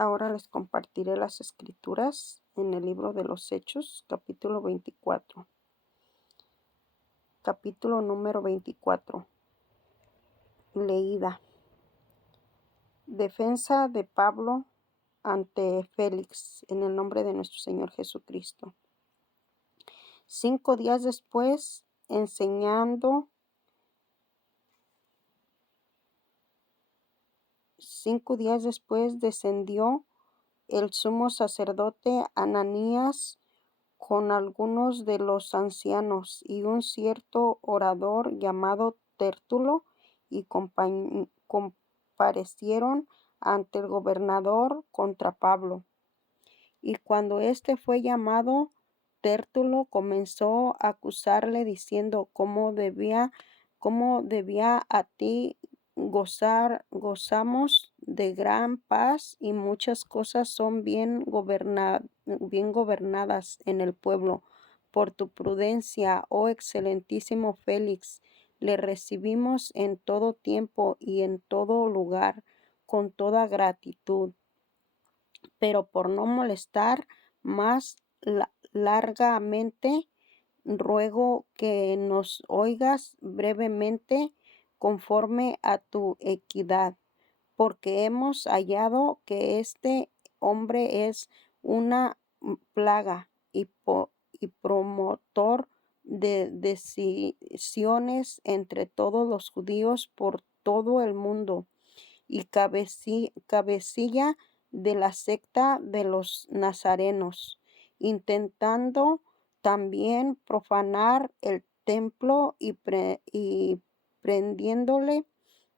Ahora les compartiré las escrituras en el libro de los Hechos, capítulo 24. Capítulo número 24. Leída. Defensa de Pablo ante Félix en el nombre de nuestro Señor Jesucristo. 5 días después, enseñando 5 días después descendió el sumo sacerdote Ananías con algunos de los ancianos y un cierto orador llamado Tértulo, y comparecieron ante el gobernador contra Pablo. Y cuando éste fue llamado, Tértulo comenzó a acusarle diciendo cómo debía a ti gozamos de gran paz, y muchas cosas son bien gobernadas en el pueblo. Por tu prudencia, oh excelentísimo Félix, le recibimos en todo tiempo y en todo lugar con toda gratitud. Pero por no molestar más largamente, ruego que nos oigas brevemente conforme a tu equidad, porque hemos hallado que este hombre es una plaga y promotor de decisiones entre todos los judíos por todo el mundo, y cabecilla de la secta de los nazarenos, intentando también profanar el templo, y prendiéndole,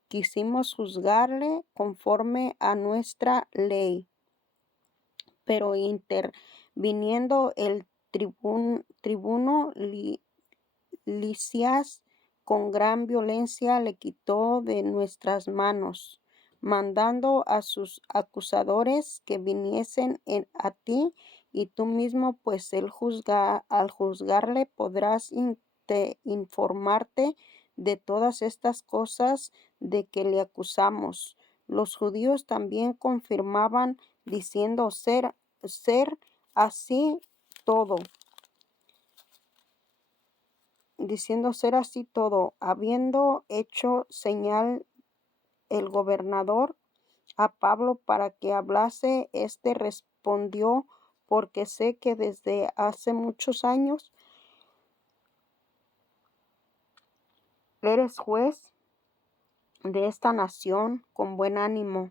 quisimos juzgarle conforme a nuestra ley. Pero interviniendo el tribuno Licias, con gran violencia le quitó de nuestras manos, mandando a sus acusadores que viniesen a ti, y tú mismo, pues al juzgarle podrás informarte de todas estas cosas de que le acusamos. Los judíos también confirmaban, diciendo ser así todo. Habiendo hecho señal el gobernador a Pablo para que hablase, éste respondió: porque sé que desde hace muchos años eres juez de esta nación. Con buen ánimo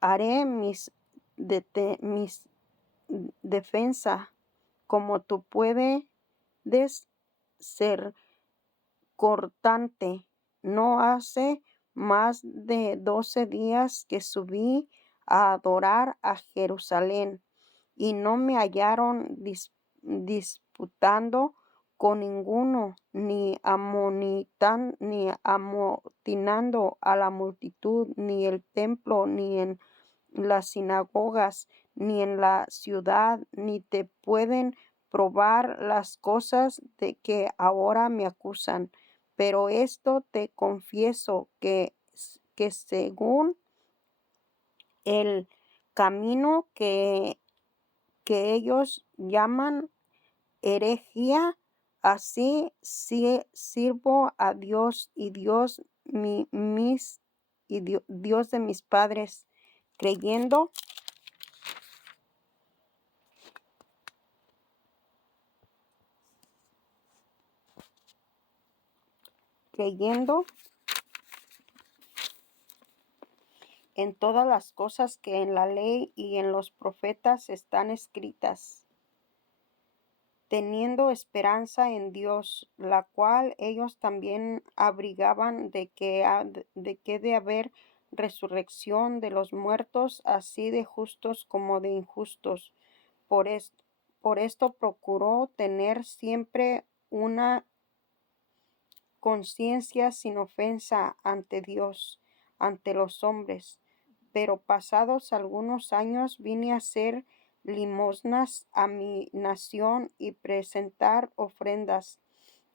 haré mis defensa, como tú puedes ser cortante. No hace más de 12 días que subí a adorar a Jerusalén, y no me hallaron disputando con ninguno, ni amotinando a la multitud, ni en el templo, ni en las sinagogas, ni en la ciudad, ni te pueden probar las cosas de que ahora me acusan. Pero esto te confieso, que según el camino que ellos llaman herejía, así sirvo a Dios, y Dios de mis padres, creyendo en todas las cosas que en la ley y en los profetas están escritas, teniendo esperanza en Dios, la cual ellos también abrigaban, de que de haber resurrección de los muertos, así de justos como de injustos. Por esto procuró tener siempre una conciencia sin ofensa ante Dios, ante los hombres. Pero pasados algunos años vine a hacer limosnas a mi nación y presentar ofrendas.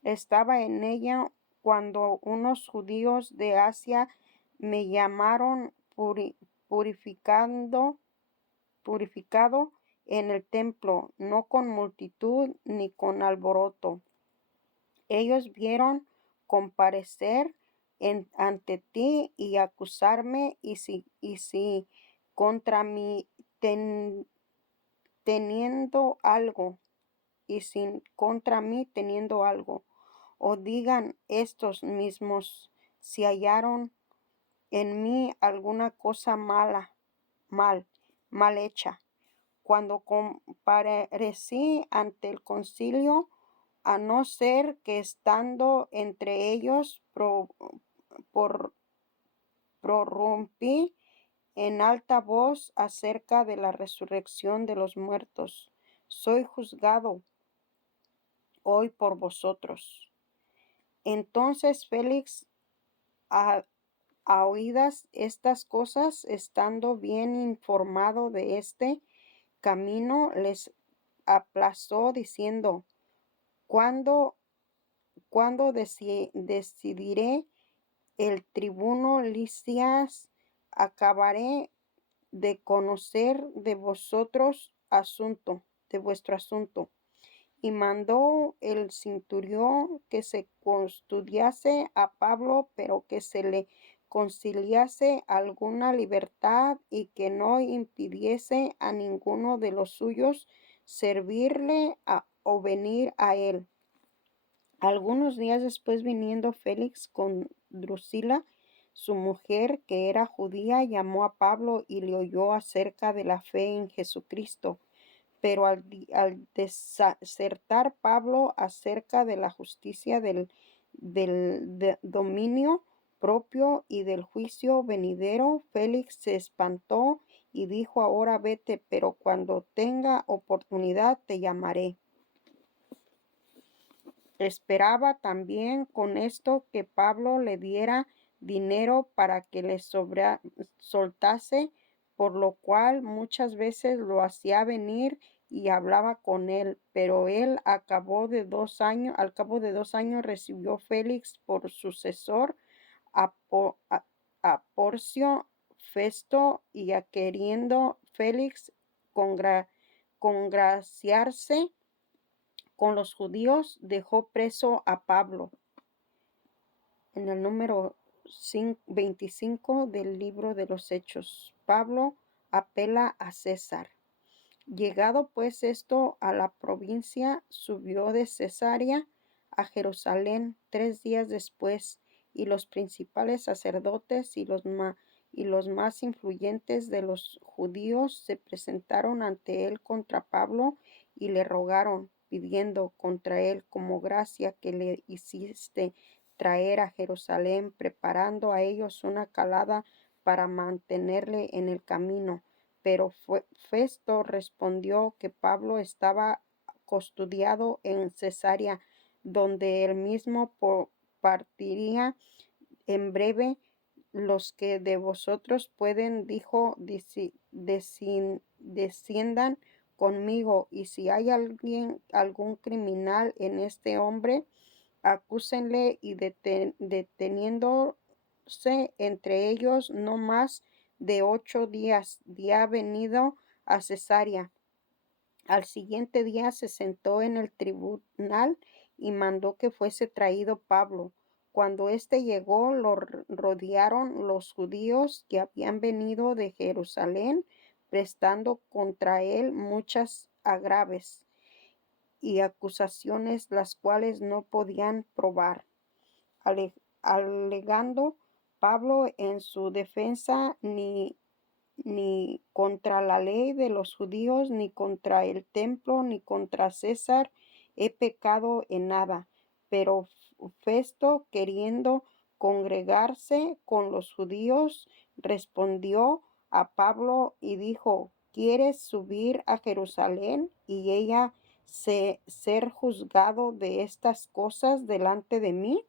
Estaba en ella cuando unos judíos de Asia me llamaron, purificando purificado en el templo, no con multitud ni con alboroto. Ellos vieron comparecer ante ti y acusarme, y si contra mí teniendo algo, y si contra mí teniendo algo, o digan estos mismos si hallaron en mí alguna cosa mal hecha, cuando comparecí ante el concilio, a no ser que estando entre ellos prorrumpí en alta voz acerca de la resurrección de los muertos. Soy juzgado hoy por vosotros. Entonces Félix, a oídas estas cosas, estando bien informado de este camino, les aplazó diciendo: ¿Cuándo decidiré el tribuno Lisias? Acabaré de conocer de vuestro asunto. Y mandó el centurión que se custodiase a Pablo, pero que se le conciliase alguna libertad, y que no impidiese a ninguno de los suyos servirle o venir a él. Algunos días después, viniendo Félix con Drusila, su mujer, que era judía, llamó a Pablo y le oyó acerca de la fe en Jesucristo. Pero al disertar Pablo acerca de la justicia del dominio propio y del juicio venidero, Félix se espantó y dijo: ahora vete, pero cuando tenga oportunidad te llamaré. Esperaba también con esto que Pablo le diera dinero para que le soltase, por lo cual muchas veces lo hacía venir y hablaba con él. Pero él, al cabo de 2 años, recibió Félix por sucesor a Porcio Festo, y queriendo Félix congraciarse con los judíos, dejó preso a Pablo. En el número 25 del libro de los Hechos, Pablo apela a César. Llegado pues esto a la provincia, subió de Cesarea a Jerusalén 3 días después, y los principales sacerdotes y los más influyentes de los judíos se presentaron ante él contra Pablo y le rogaron, pidiendo contra él como gracia que le hiciste traer a Jerusalén, preparando a ellos una calada para mantenerle en el camino. Pero Festo respondió que Pablo estaba custodiado en Cesarea, donde él mismo partiría en breve. Los que de vosotros pueden, dijo, desciendan conmigo, y si hay algún criminal en este hombre, acúsenle, y deteniéndose entre ellos no más de 8 días, venido a Cesarea. Al siguiente día se sentó en el tribunal y mandó que fuese traído Pablo. Cuando éste llegó, lo rodearon los judíos que habían venido de Jerusalén, prestando contra él muchas agraves y acusaciones, las cuales no podían probar, alegando Pablo en su defensa: ni contra la ley de los judíos, ni contra el templo, ni contra César he pecado en nada. Pero Festo, queriendo congregarse con los judíos, respondió a Pablo y dijo: ¿quieres subir a Jerusalén y ella ser juzgado de estas cosas delante de mí?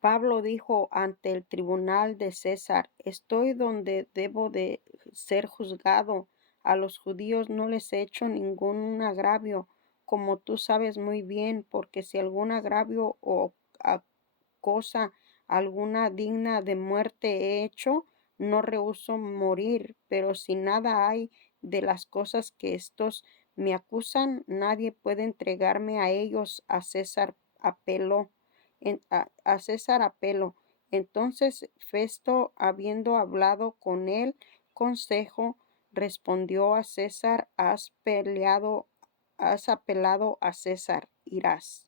Pablo dijo ante el tribunal de César: estoy donde debo de ser juzgado. A los judíos no les he hecho ningún agravio, como tú sabes muy bien, porque si algún agravio o cosa alguna digna de muerte he hecho, no rehúso morir, pero si nada hay de las cosas que estos me acusan, nadie puede entregarme a ellos. A César apeló, a César apelo. Entonces Festo, habiendo hablado con él consejo, respondió a César: has apelado a César, irás.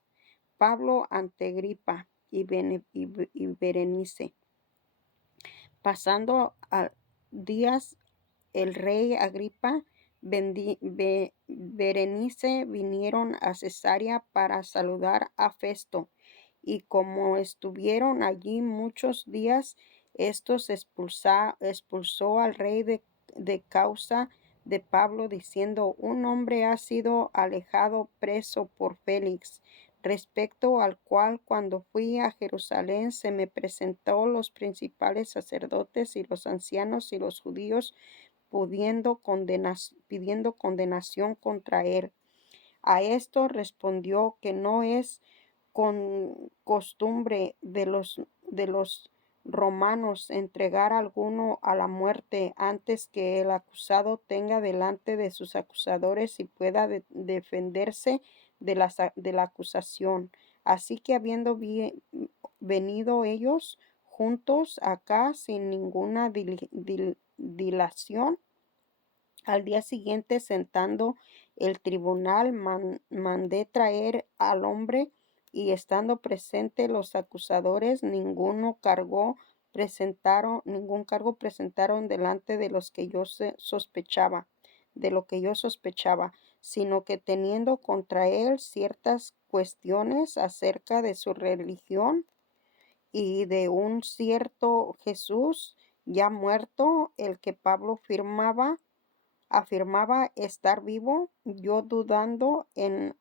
Pablo ante Agripa y Berenice. Pasando a días el rey Agripa, Berenice vinieron a Cesarea para saludar a Festo, y como estuvieron allí muchos días, estos expulsó al rey de causa de Pablo, diciendo: un hombre ha sido alejado preso por Félix, respecto al cual cuando fui a Jerusalén se me presentó los principales sacerdotes y los ancianos y los judíos pidiendo condenación contra él. A esto respondió que no es con costumbre de los romanos entregar a alguno a la muerte antes que el acusado tenga delante de sus acusadores y pueda defenderse de la acusación. Así que habiendo venido ellos juntos acá sin ninguna dilación, al día siguiente, sentando el tribunal, mandé traer al hombre, y estando presentes los acusadores, ningún cargo presentaron delante de los que yo sospechaba, de lo que yo sospechaba, sino que teniendo contra él ciertas cuestiones acerca de su religión y de un cierto Jesús ya muerto, el que Pablo afirmaba estar vivo, yo dudando en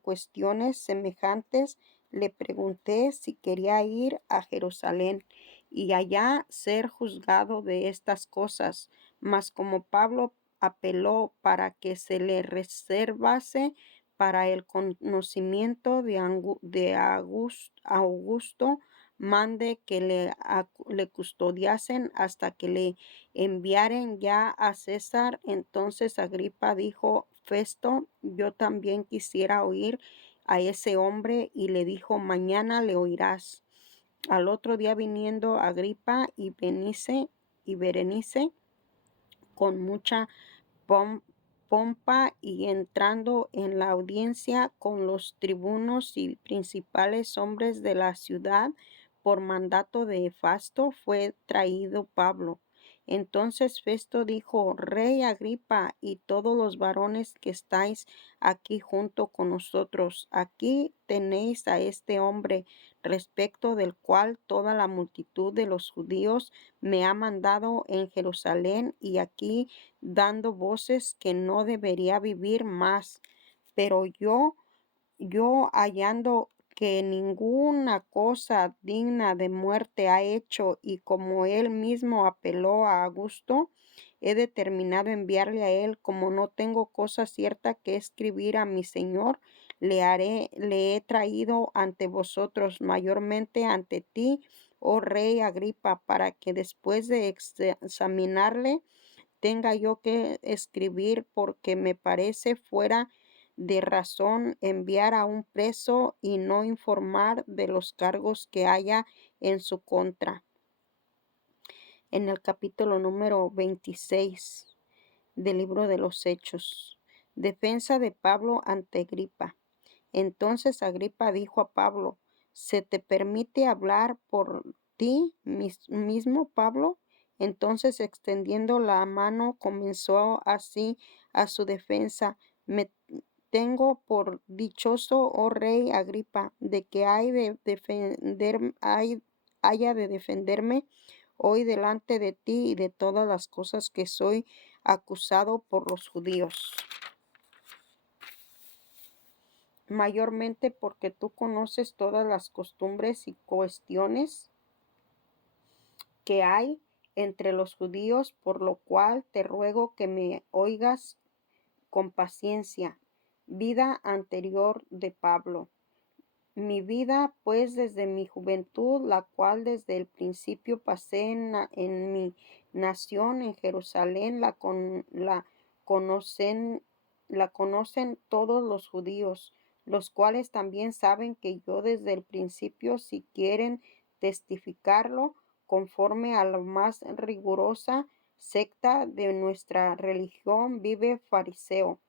cuestiones semejantes, le pregunté si quería ir a Jerusalén y allá ser juzgado de estas cosas. Mas como Pablo apeló para que se le reservase para el conocimiento de Augusto, mande que le custodiasen hasta que le enviaren ya a César. Entonces Agripa dijo: Festo, yo también quisiera oír a ese hombre. Y le dijo: mañana le oirás. Al otro día, viniendo Agripa y Berenice con mucha pompa, y entrando en la audiencia con los tribunos y principales hombres de la ciudad, por mandato de Festo fue traído Pablo. Entonces Festo dijo: Rey Agripa, y todos los varones que estáis aquí junto con nosotros, aquí tenéis a este hombre, respecto del cual toda la multitud de los judíos me ha mandado en Jerusalén, y aquí dando voces que no debería vivir más. Pero yo hallando que ninguna cosa digna de muerte ha hecho, y como él mismo apeló a Augusto, he determinado enviarle a él. Como no tengo cosa cierta que escribir a mi señor, le he traído ante vosotros, mayormente ante ti, oh rey Agripa, para que después de examinarle tenga yo que escribir, porque me parece fuera de razón enviar a un preso y no informar de los cargos que haya en su contra. En el capítulo número 26 del libro de los Hechos. Defensa de Pablo ante Agripa. Entonces Agripa dijo a Pablo: ¿se te permite hablar por ti mismo, Pablo? Entonces, extendiendo la mano, comenzó así a su defensa: Me tengo por dichoso, oh rey Agripa, de que haya de defenderme hoy delante de ti y de todas las cosas que soy acusado por los judíos, mayormente porque tú conoces todas las costumbres y cuestiones que hay entre los judíos, por lo cual te ruego que me oigas con paciencia. Vida anterior de Pablo. Mi vida, pues, desde mi juventud, la cual desde el principio pasé en mi nación, en Jerusalén, conocen, la conocen todos los judíos, los cuales también saben que yo desde el principio, si quieren testificarlo, conforme a la más rigurosa secta de nuestra religión, vive fariseo.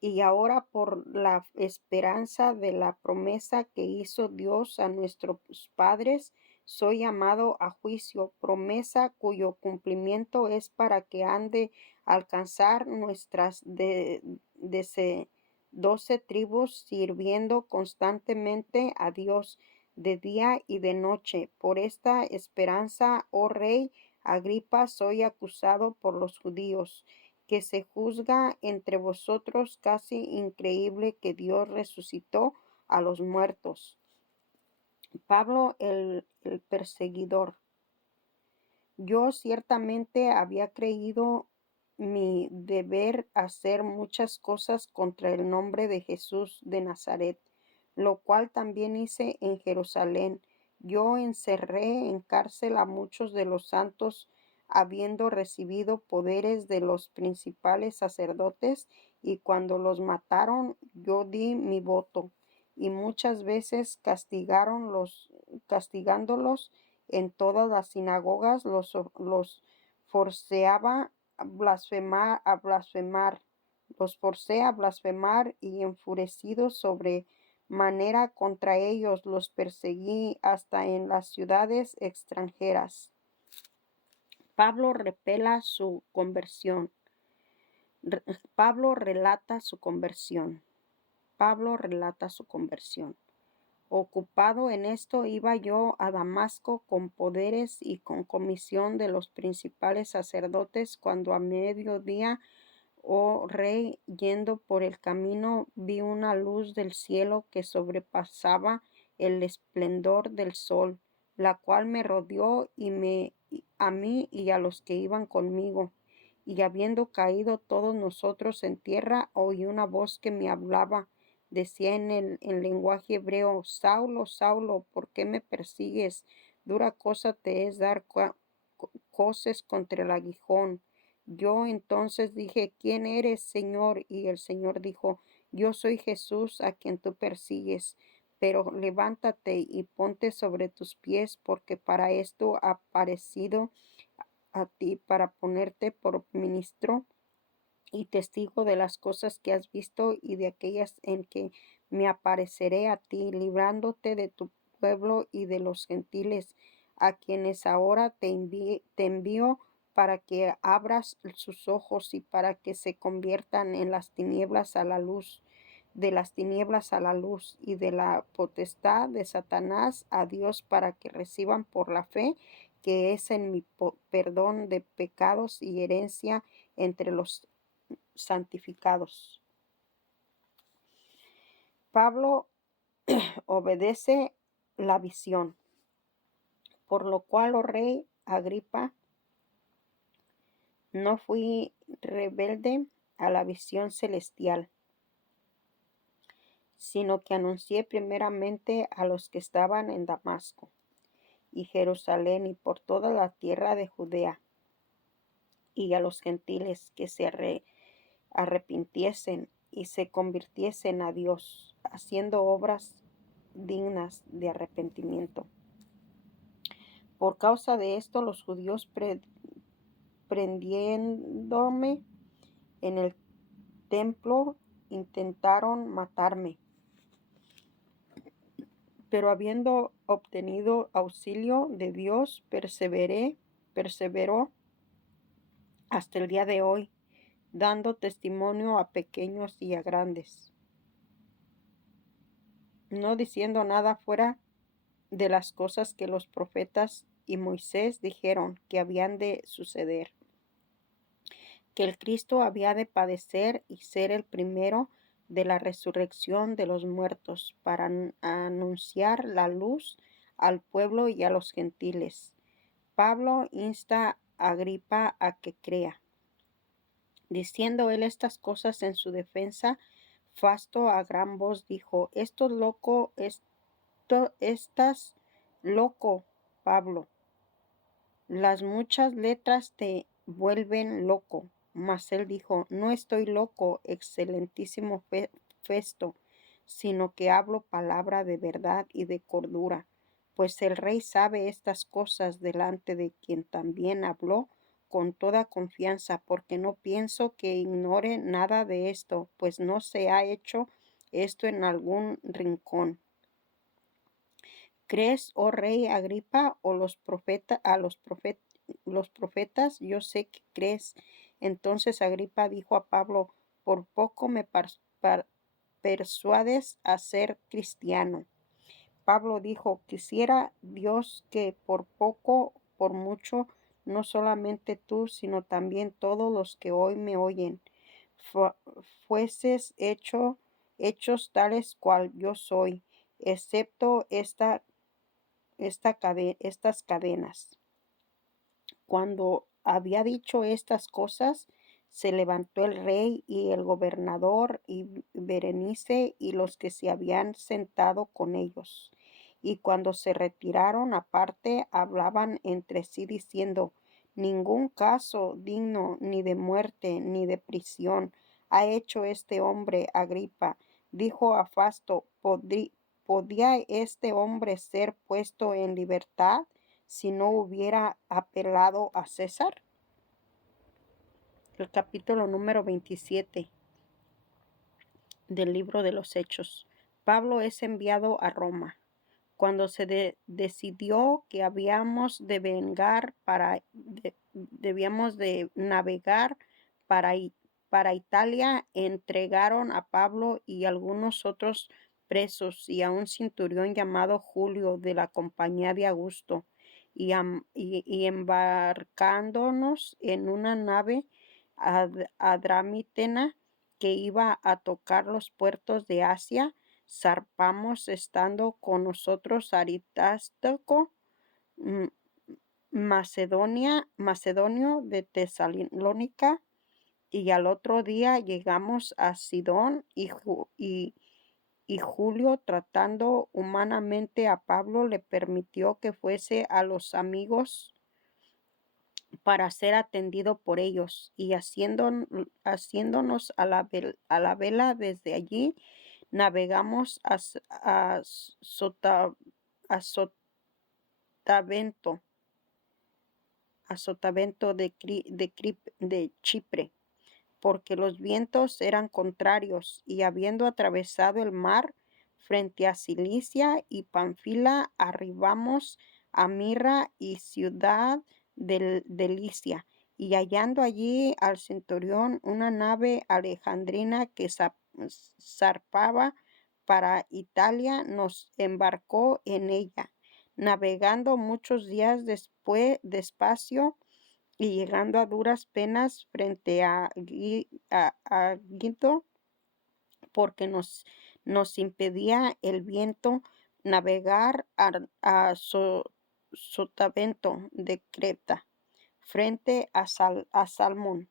Y ahora por la esperanza de la promesa que hizo Dios a nuestros padres, soy llamado a juicio, promesa cuyo cumplimiento es para que han de alcanzar nuestras 12 tribus, sirviendo constantemente a Dios de día y de noche. Por esta esperanza, oh rey Agripa, soy acusado por los judíos, que se juzga entre vosotros casi increíble que Dios resucitó a los muertos. Pablo el perseguidor. Yo ciertamente había creído mi deber hacer muchas cosas contra el nombre de Jesús de Nazaret, lo cual también hice en Jerusalén. Yo encerré en cárcel a muchos de los santos, habiendo recibido poderes de los principales sacerdotes, y cuando los mataron, yo di mi voto, y muchas veces castigándolos en todas las sinagogas, los forceaba los forcé a blasfemar, y enfurecido sobre manera contra ellos los perseguí hasta en las ciudades extranjeras. Pablo repela su conversión. Pablo relata su conversión. Pablo relata su conversión. Ocupado en esto, iba yo a Damasco con poderes y con comisión de los principales sacerdotes, cuando a mediodía, oh rey, yendo por el camino, vi una luz del cielo que sobrepasaba el esplendor del sol, la cual me rodeó a mí y a los que iban conmigo. Y habiendo caído todos nosotros en tierra, oí una voz que me hablaba. Decía en lenguaje hebreo: Saulo, Saulo, ¿por qué me persigues? Dura cosa te es dar coces contra el aguijón. Yo entonces dije: ¿Quién eres, Señor? Y el Señor dijo: Yo soy Jesús, a quien tú persigues. Pero levántate y ponte sobre tus pies, porque para esto ha aparecido a ti, para ponerte por ministro y testigo de las cosas que has visto y de aquellas en que me apareceré a ti, librándote de tu pueblo y de los gentiles, a quienes ahora te envío, para que abras sus ojos y para que se conviertan en las tinieblas a la luz, de las tinieblas a la luz, y de la potestad de Satanás a Dios, para que reciban por la fe que es en mi perdón de pecados y herencia entre los santificados. Pablo obedece la visión, por lo cual, oh rey Agripa, no fui rebelde a la visión celestial, sino que anuncié primeramente a los que estaban en Damasco y Jerusalén y por toda la tierra de Judea, y a los gentiles que se arrepintiesen y se convirtiesen a Dios, haciendo obras dignas de arrepentimiento. Por causa de esto, los judíos, prendiéndome en el templo, intentaron matarme. Pero habiendo obtenido auxilio de Dios, perseveró hasta el día de hoy, dando testimonio a pequeños y a grandes, no diciendo nada fuera de las cosas que los profetas y Moisés dijeron que habían de suceder, que el Cristo había de padecer y ser el primero de la resurrección de los muertos, para anunciar la luz al pueblo y a los gentiles. Pablo insta a Agripa a que crea. Diciendo él estas cosas en su defensa, Fasto a gran voz dijo: Estás loco, Pablo. Las muchas letras te vuelven loco. Mas él dijo: No estoy loco, excelentísimo Festo, sino que hablo palabra de verdad y de cordura, pues el rey sabe estas cosas, delante de quien también habló con toda confianza, porque no pienso que ignore nada de esto, pues no se ha hecho esto en algún rincón. ¿Crees, oh rey Agripa, o los profetas? Yo sé que crees. Entonces Agripa dijo a Pablo: Por poco me persuades a ser cristiano. Pablo dijo: Quisiera Dios que por poco, por mucho, no solamente tú, sino también todos los que hoy me oyen, fueses hechos tales cual yo soy, excepto estas cadenas. Cuando había dicho estas cosas, se levantó el rey y el gobernador y Berenice y los que se habían sentado con ellos. Y cuando se retiraron aparte, hablaban entre sí diciendo: Ningún caso digno ni de muerte ni de prisión ha hecho este hombre. Agripa dijo a Fasto: ¿Podía este hombre ser puesto en libertad si no hubiera apelado a César? El capítulo número 27 del libro de los Hechos. Pablo es enviado a Roma. Cuando se decidió que debíamos de navegar para, para Italia, entregaron a Pablo y algunos otros presos y a un centurión llamado Julio de la compañía de Augusto, y embarcándonos en una nave adramitena que iba a tocar los puertos de Asia, zarpamos, estando con nosotros Aristarco, macedonio de Tesalónica, y al otro día llegamos a Sidón, y Julio, tratando humanamente a Pablo, le permitió que fuese a los amigos para ser atendido por ellos, y haciéndonos a la vela desde allí, navegamos a Sotavento de Chipre, porque los vientos eran contrarios, y habiendo atravesado el mar frente a Cilicia y Panfila, arribamos a Mirra y ciudad de Licia, y hallando allí al centurión una nave alejandrina que zarpaba para Italia, nos embarcó en ella, navegando muchos días despacio, y llegando a duras penas frente a Gito, porque nos impedía el viento navegar a Sotavento de Creta, frente a Salmón.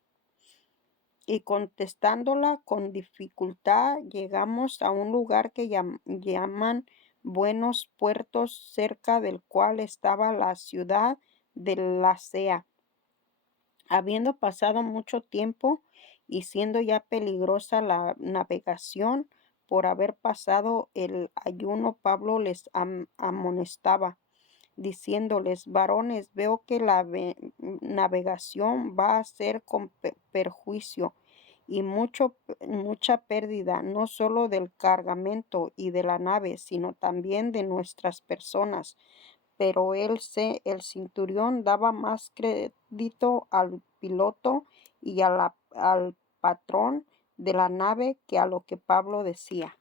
Y contestándola con dificultad, llegamos a un lugar que llaman Buenos Puertos, cerca del cual estaba la ciudad de Lasea. Habiendo pasado mucho tiempo y siendo ya peligrosa la navegación por haber pasado el ayuno, Pablo les amonestaba, diciéndoles: Varones, veo que la navegación va a ser con perjuicio y mucha pérdida, no solo del cargamento y de la nave, sino también de nuestras personas. Pero el centurión daba más crédito al piloto y al patrón de la nave que a lo que Pablo decía.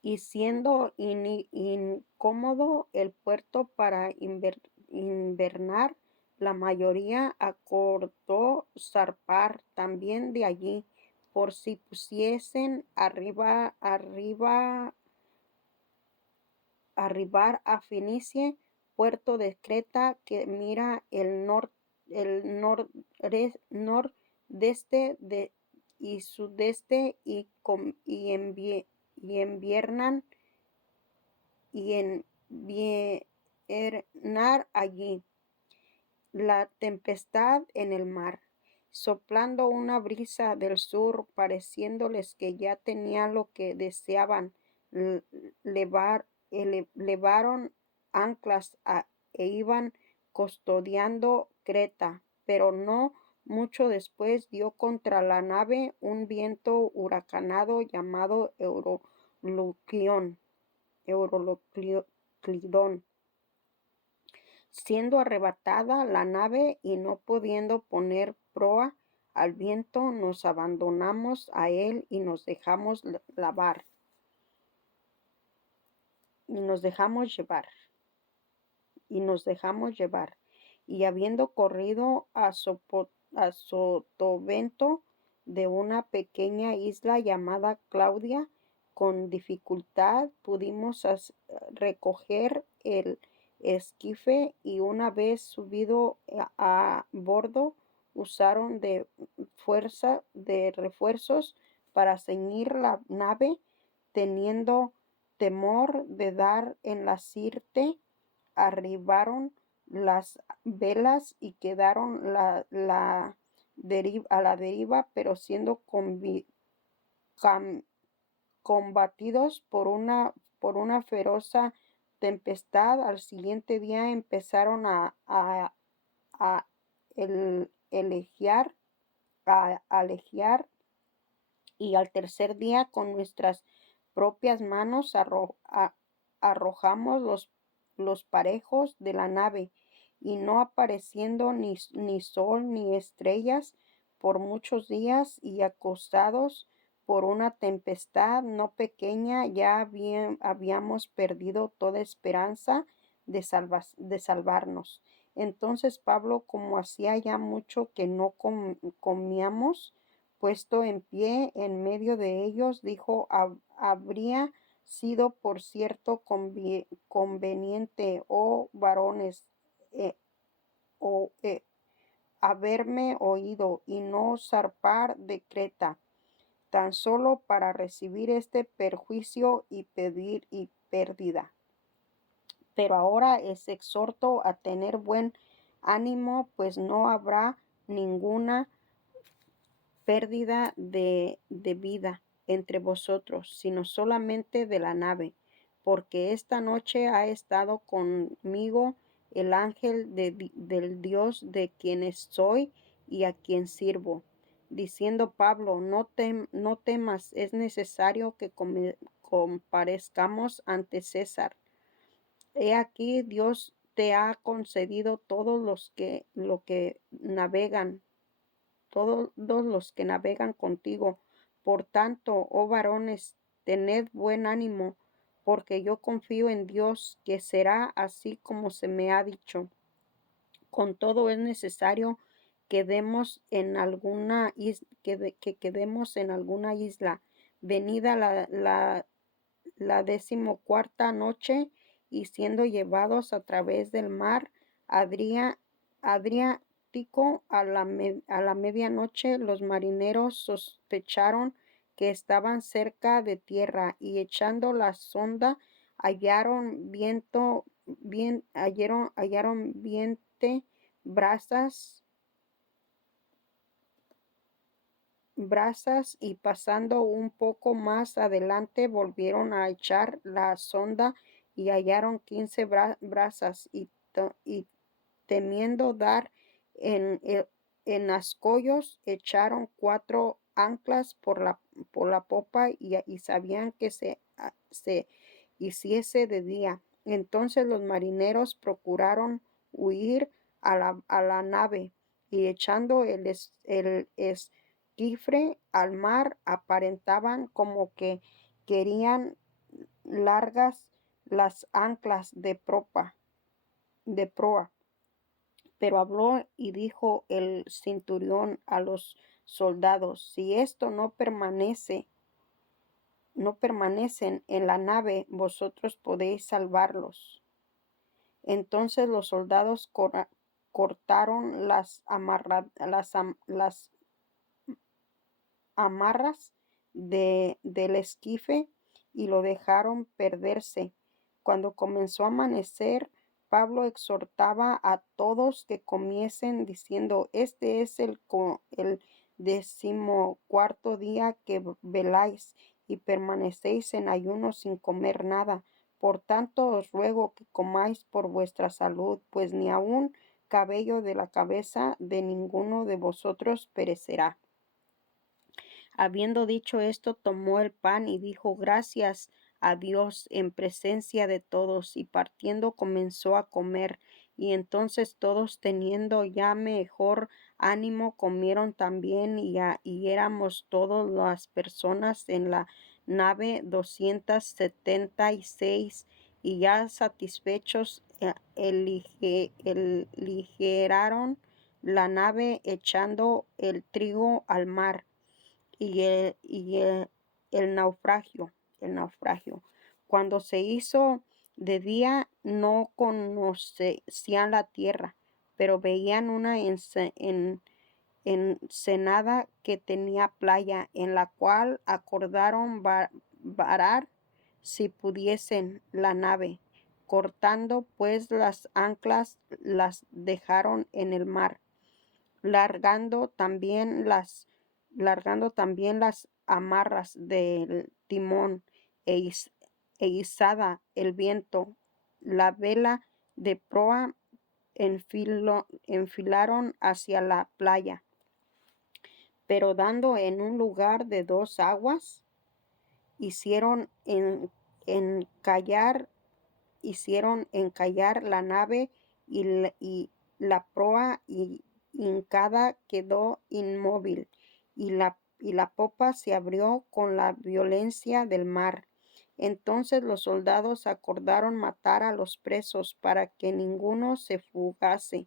Y siendo incómodo el puerto para invernar, la mayoría acordó zarpar también de allí, por si pusiesen arribar a Fenicia, puerto de Creta, que mira el nordeste de y sudeste y inviernan y inviernar allí la tempestad en el mar, soplando una brisa del sur, pareciéndoles que ya tenían lo que deseaban. l- Levaron anclas e iban custodiando Creta, pero no mucho después dio contra la nave un viento huracanado llamado Euroclidón, siendo arrebatada la nave y no pudiendo poner proa al viento, nos abandonamos a él y nos dejamos y nos dejamos llevar, y nos dejamos llevar. Y habiendo corrido a sotovento de una pequeña isla llamada Claudia, con dificultad pudimos recoger el esquife y una vez subido a bordo usaron de refuerzos para ceñir la nave, teniendo temor de dar en la sirte, arribaron las velas y quedaron a la deriva, pero siendo combatidos por una feroz tempestad. Al siguiente día empezaron a elegiar, y al tercer día con nuestras propias manos arrojamos los parejos de la nave, y no apareciendo ni sol ni estrellas por muchos días, y acosados por una tempestad no pequeña, ya habíamos perdido toda esperanza de salvarnos. Entonces Pablo, como hacía ya mucho que no comíamos, puesto en pie en medio de ellos, dijo: Habría sido por cierto conveniente, oh varones, eh, haberme oído y no zarpar de Creta, tan solo para recibir este perjuicio y pedir y pérdida. Pero ahora os exhorto a tener buen ánimo, pues no habrá ninguna pérdida de vida entre vosotros, sino solamente de la nave, porque esta noche ha estado conmigo el ángel del Dios de quien soy y a quien sirvo. Diciendo Pablo: no temas, es necesario que comparezcamos ante César. He aquí, Dios te ha concedido lo que navegan, todos los que navegan contigo. Por tanto, oh varones, tened buen ánimo, porque yo confío en Dios que será así como se me ha dicho. Con todo es necesario que quedemos en alguna isla. Venida la 14ª noche, y siendo llevados a través del mar Adriático a la medianoche, los marineros sospecharon que estaban cerca de tierra, y echando la sonda hallaron brazas brasas, y pasando un poco más adelante volvieron a echar la sonda y hallaron 15 brazas, y temiendo dar en ascollos, echaron 4 anclas por la popa, y sabían que se hiciese de día. Entonces los marineros procuraron huir a la nave, y echando el esquifre al mar, aparentaban como que querían largas las anclas de proa. Pero habló y dijo el centurión a los soldados: si esto no permanecen en la nave, vosotros podéis salvarlos. Entonces los soldados cortaron las amarras del esquife y lo dejaron perderse. Cuando comenzó a amanecer, Pablo exhortaba a todos que comiesen diciendo, este es el 14º día que veláis y permanecéis en ayuno sin comer nada. Por tanto os ruego que comáis por vuestra salud, pues ni aun cabello de la cabeza de ninguno de vosotros perecerá. Habiendo dicho esto, tomó el pan y dijo gracias a Dios en presencia de todos, y partiendo comenzó a comer. Y entonces todos, teniendo ya mejor ánimo, comieron también, y éramos todas las personas en la nave 276, y ya satisfechos, eligeraron la nave echando el trigo al mar y el naufragio. Cuando se hizo de día, no conocían la tierra, pero veían una ensenada que tenía playa, en la cual acordaron varar si pudiesen la nave. Cortando pues las anclas, las dejaron en el mar, largando también las amarras del timón, e izada el viento, la vela de proa enfilaron hacia la playa. Pero dando en un lugar de 2 aguas, hicieron encallar la nave, y la proa hincada quedó inmóvil, y la popa se abrió con la violencia del mar. Entonces los soldados acordaron matar a los presos para que ninguno se fugase.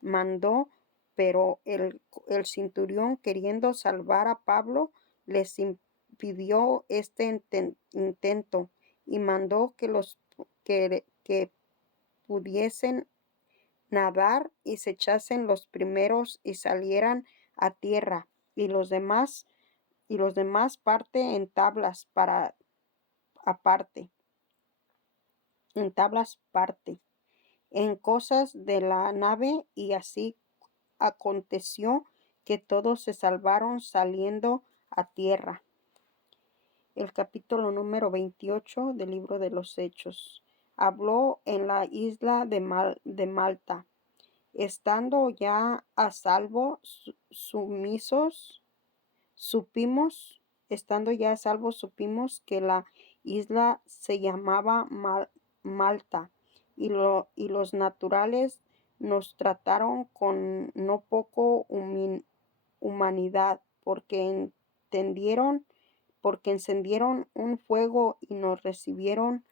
Mandó, pero el centurión, queriendo salvar a Pablo, les impidió este intento, y mandó que pudiesen nadar y se echasen los primeros y salieran a tierra, y los demás parte en tablas en cosas de la nave. Y así aconteció que todos se salvaron saliendo a tierra. El capítulo número 28 del libro de los Hechos. Habló en la isla de Malta. Estando ya a salvo, supimos que la isla se llamaba Malta, y los naturales nos trataron con no poco humanidad, porque encendieron un fuego y nos recibieron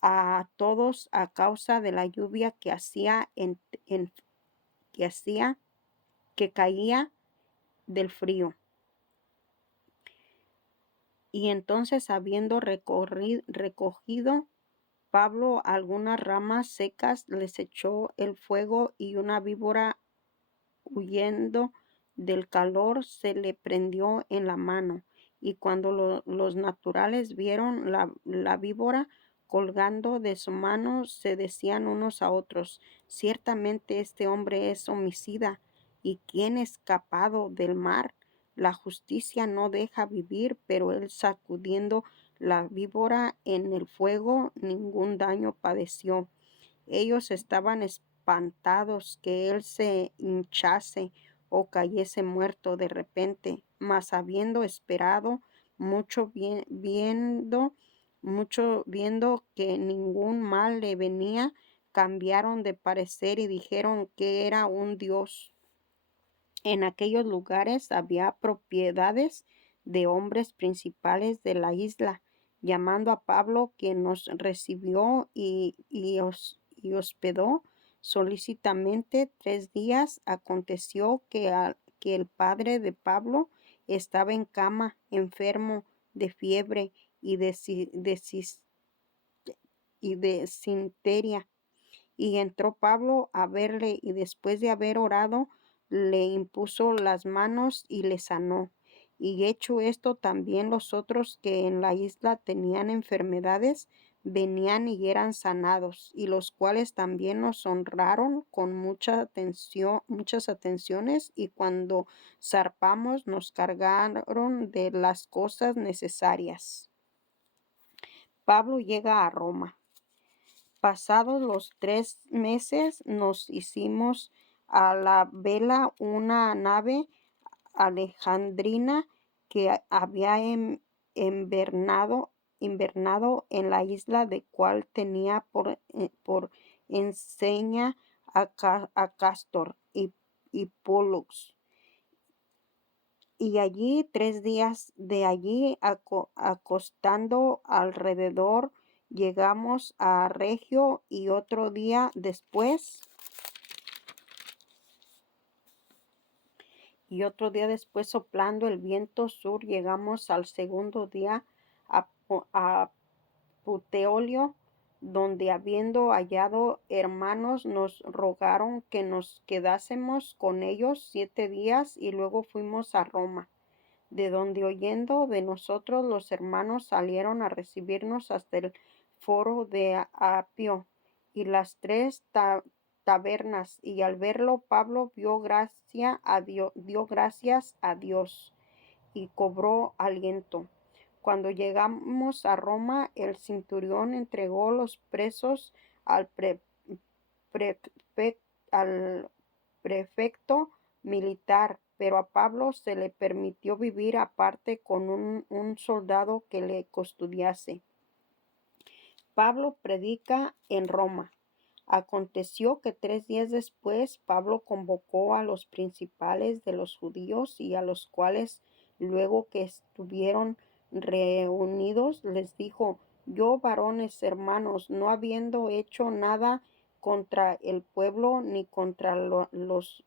a todos a causa de la lluvia que caía del frío. Y entonces, habiendo recogido Pablo algunas ramas secas, les echó el fuego, y una víbora, huyendo del calor, se le prendió en la mano. Y cuando los naturales vieron la víbora colgando de su mano, se decían unos a otros, ciertamente este hombre es homicida, y ¿quién escapado del mar? La justicia no deja vivir, pero él, sacudiendo la víbora en el fuego, ningún daño padeció. Ellos estaban espantados que él se hinchase o cayese muerto de repente, mas habiendo esperado mucho, viendo que ningún mal le venía, cambiaron de parecer y dijeron que era un dios. En aquellos lugares había propiedades de hombres principales de la isla. Llamando a Pablo, quien nos recibió y hospedó solícitamente 3 días, aconteció que el padre de Pablo estaba en cama, enfermo de fiebre y de cinteria. Y entró Pablo a verle, y después de haber orado, le impuso las manos y le sanó. Y hecho esto, también los otros que en la isla tenían enfermedades, venían y eran sanados, y los cuales también nos honraron con muchas atenciones, y cuando zarpamos nos cargaron de las cosas necesarias. Pablo llega a Roma. Pasados los 3 meses nos hicimos a la vela una nave alejandrina que había invernado en la isla, de cual tenía por enseña a Castor y Pollux. Y allí 3 días de allí, acostando alrededor, llegamos a Regio, y otro día después, soplando el viento sur, llegamos al segundo día a Puteolio, donde habiendo hallado hermanos, nos rogaron que nos quedásemos con ellos 7 días, y luego fuimos a Roma, de donde oyendo de nosotros los hermanos salieron a recibirnos hasta el foro de Apio y las 3 tabernas, y al verlo Pablo dio gracias a Dios y cobró aliento. Cuando llegamos a Roma, el centurión entregó los presos al al prefecto militar, pero a Pablo se le permitió vivir aparte con un soldado que le custodiase. Pablo predica en Roma. Aconteció que 3 días después Pablo convocó a los principales de los judíos, y a los cuales, luego que estuvieron reunidos, les dijo: Yo, varones hermanos, no habiendo hecho nada contra el pueblo ni contra los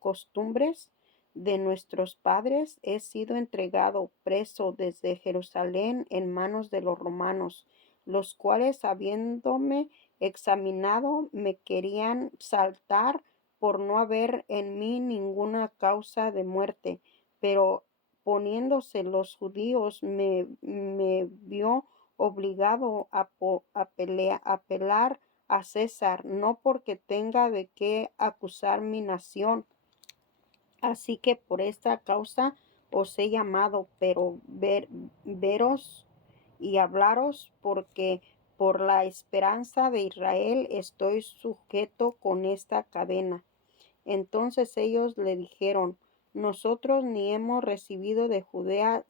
costumbres de nuestros padres, he sido entregado preso desde Jerusalén en manos de los romanos, los cuales, habiéndome examinado, me querían saltar por no haber en mí ninguna causa de muerte. Pero poniéndose los judíos, me vio obligado a apelar a César, no porque tenga de qué acusar mi nación. Así que por esta causa os he llamado, pero veros y hablaros, porque por la esperanza de Israel estoy sujeto con esta cadena. Entonces ellos le dijeron: Nosotros ni hemos recibido de Judea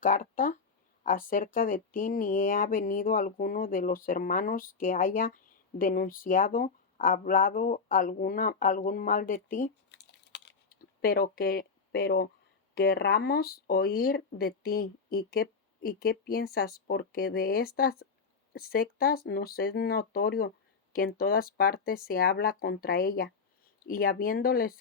carta acerca de ti, ni ha venido alguno de los hermanos que haya denunciado, hablado algún mal de ti, pero querramos oír de ti, y qué piensas, porque de estas sectas nos es notorio que en todas partes se habla contra ella. Y habiéndoles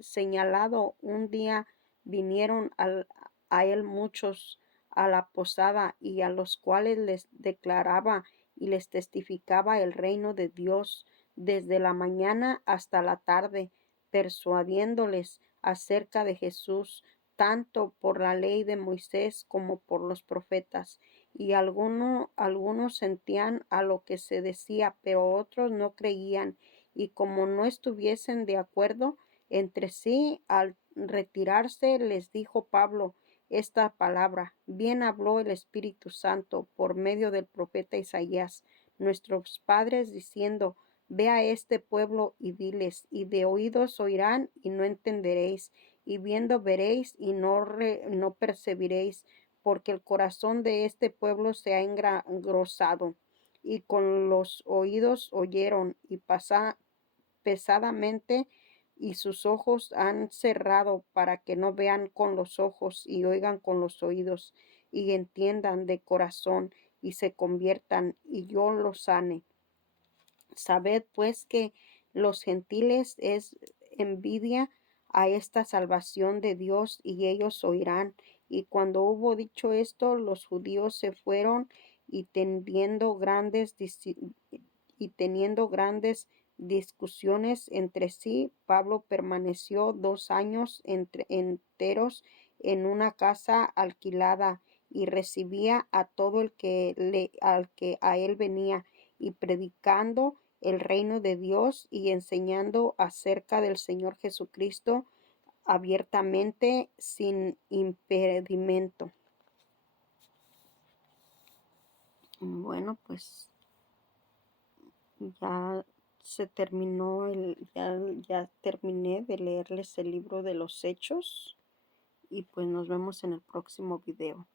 señalado un día, vinieron a él muchos a la posada, y a los cuales les declaraba y les testificaba el reino de Dios desde la mañana hasta la tarde, persuadiéndoles acerca de Jesús, tanto por la ley de Moisés como por los profetas. Y algunos sentían a lo que se decía, pero otros no creían. Y como no estuviesen de acuerdo entre sí, al retirarse, les dijo Pablo esta palabra: Bien habló el Espíritu Santo por medio del profeta Isaías, nuestros padres, diciendo: Ve a este pueblo y diles, y de oídos oirán y no entenderéis, y viendo veréis y no percibiréis, porque el corazón de este pueblo se ha engrosado, y con los oídos oyeron, y pesadamente, y sus ojos han cerrado, para que no vean con los ojos, y oigan con los oídos, y entiendan de corazón, y se conviertan, y yo los sane. Sabed pues que los gentiles es envidia a esta salvación de Dios, y ellos oirán. Y cuando hubo dicho esto, los judíos se fueron, y teniendo grandes discusiones entre sí, Pablo permaneció 2 años enteros en una casa alquilada y recibía a todo al que a él venía, y predicando el reino de Dios y enseñando acerca del Señor Jesucristo abiertamente sin impedimento. Bueno, pues ya se terminó ya terminé de leerles el libro de los Hechos, y pues nos vemos en el próximo video.